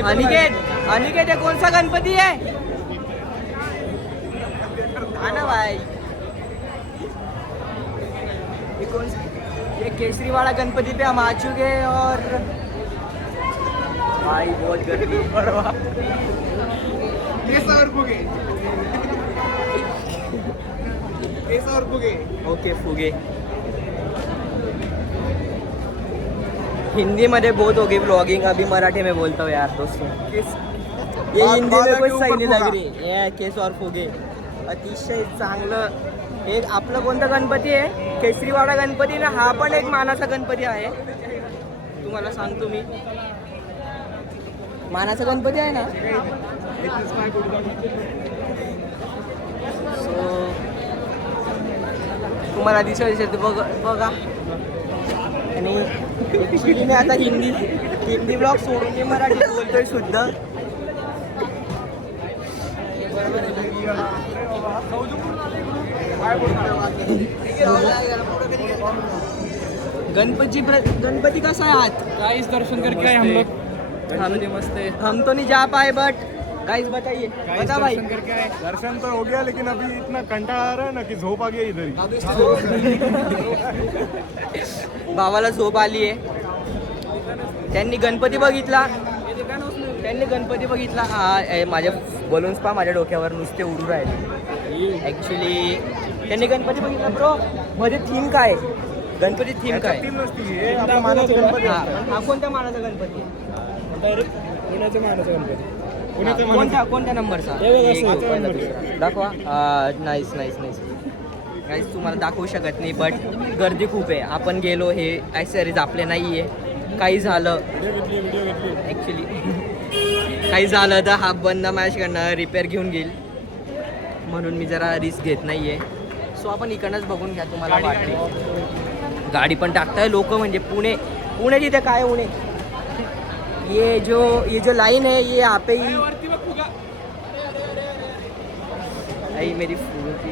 अनिकेत अनिकेत, ये कौन सा गणपति है? आना भाई, ये कौन सा? ये केसरीवाड़ा गणपति पे हम आ चुके हैं और भाई बहुत गर्मी पड़वा। ओके फुगे हिंदी मध्ये बहुत होगी ब्लॉगिंग, अभी मराठी में बोलता हूँ यार दोस्तों। ये हिंदी में कुछ सही नहीं लग रही ये केस और फुगे। अतिशय चांगलं हे आपलं कोणता गणपती आहे? केसरीवाडा गणपती ना, हा पण एक मानाचा गणपती आहे, तुम्हाला सांगतो मी। मानाचा गणपती आहे ना, सो तुम्हाला दिसेल बघा। आणि ॲक्च्युली मी आता हिंदी ब्लॉग सोडून मी मराठी बोलतोय शुद्ध। गणपति कसा है हाथ? गाइस दर्शन करके आए हम लोग, मस्त है। हम तो नहीं जा पाए बट गाइस बताइए, बता भाई। दर्शन करके आए। दर्शन तो हो गया लेकिन अभी इतना कंटाळा आ रहा है ना कि झोप आ गया इधर ही। भावाला झोप आली आहे। त्यांनी गणपती बघितला, माझ्या बलून्स पहा माझ्या डोक्यावर नुसते उडू राहिले। ॲक्च्युली त्यांनी गणपती बघितला ब्रो, मध्ये थीम काय? गणपती थीम काय? थीम नसती आपला मानाचा गणपती। हा कोणत्या मानाचा गणपती? डायरेक्ट पुण्याचा मानाचा गणपती। कोणत्या नंबरचा? दाखवा। नाईस गाईस तुम्हाला दाखवू शकत नाही बट गर्दी खूप आहे। आपण गेलो, हे ॲक्सेसरीज आपले नाही आहे, काही झालं ॲक्च्युली काही झालं तर हा बंद माझ्याकडनं रिपेअर घेऊन घेईल, म्हणून मी जरा रिस्क घेत नाही आहे। सो आपण इकडनंच बघून घ्या, तुम्हाला वाटते। गाडी पण टाकताय लोक, म्हणजे पुणे जिथे काय होणे, ये जो लाइन है ये यहाँ पे ही मेरी फूल की